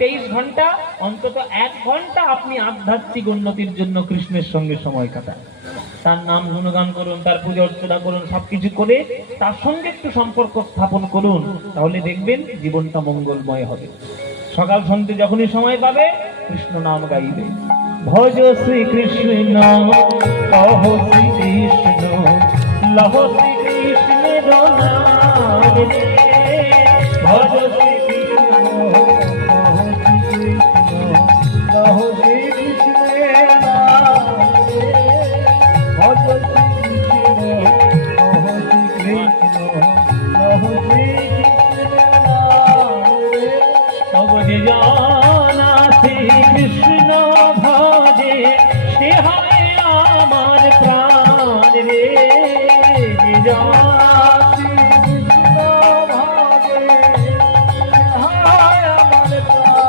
23 ঘন্টা অন্তত 1 ঘন্টা আপনি আধ্যাত্মিক উন্নতির জন্য কৃষ্ণের সঙ্গে সময় কাটান। তার নাম গুণগান করুন, তার পূজা অর্চনা করুন, সবকিছু করে তার সঙ্গে একটু সম্পর্ক স্থাপন করুন, তাহলে দেখবেন জীবনটা মঙ্গলময় হবে। সকাল সন্ধ্যে যখনই সময় পাবে কৃষ্ণ নাম গাইবে। ভজ শ্রী কৃষ্ণ কহ শ্রী কৃষ্ণ লহ শ্রী কৃষ্ণের নাম রে। ভজ শ্রী কৃষ্ণ কহ শ্রী কৃষ্ণ লহ শ্রী কৃষ্ণের নাম রে। ভজ শ্রী কৃষ্ণ কহ শ্রী কৃষ্ণ লহ শ্রী কৃষ্ণের নাম রে। তব যে জানা শ্রী কৃষ্ণ